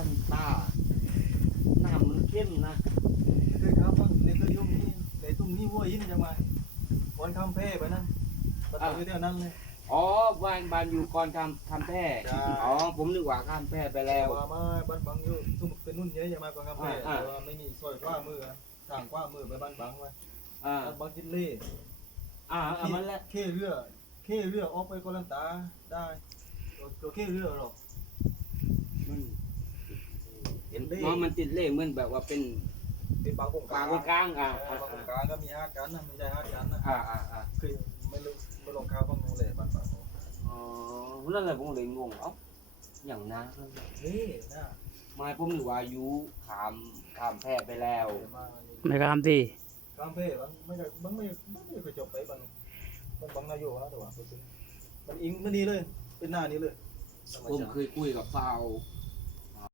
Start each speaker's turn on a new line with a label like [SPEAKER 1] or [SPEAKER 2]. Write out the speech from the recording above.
[SPEAKER 1] านตาน้ำมันเข้มนะ
[SPEAKER 2] เคยครับว่าในเคยยุ่งนี่ในตุ้มนี่วัวยินจะมาวันคำแพ้ไปนั่นตัดไปอยู่ที่นั้นเลย
[SPEAKER 1] อ๋อบ้านอยู่ก่อนทำแพร่อ๋อผมนึกว่าข้ามแพร่ไปแล้ว
[SPEAKER 2] ว่ามาบ้านบังอยู่ตุ้มเป็นนุ่นเยอะจะมาก่อนคำแพ้แต่ว่าไม่มีซอยกว้ามือทางกว้ามือไปบ้านบังไว้บ้านบังกินเล่
[SPEAKER 1] มันแหละ
[SPEAKER 2] เค่เรือออกไปก็ลังตาได้ตัวเค่เรือหรอก
[SPEAKER 1] มันติดเล่เหมือนแบบว่าเป็น
[SPEAKER 2] บางกงกลางบางกงกลางก็มีฮักกันนะไม่ใช่ฮักกันนะคือไม่ลงข้าวบ้างเลยบ้านบัง
[SPEAKER 1] อ๋อนั่นแหละผมเลยงงอย่างนะ
[SPEAKER 2] นี่นะ
[SPEAKER 1] มาผมนึกว่าอยู่ข้ามแพร่ไปแล้ว
[SPEAKER 3] ไม่ข้ามที่
[SPEAKER 2] คำแพ้ไม่เคยจบไปบ้านบังนายโยนะแต่ว่ามันอิงมันนี่เลยเป็นหน้านี้เลย
[SPEAKER 1] ผมเคยคุยกับสาว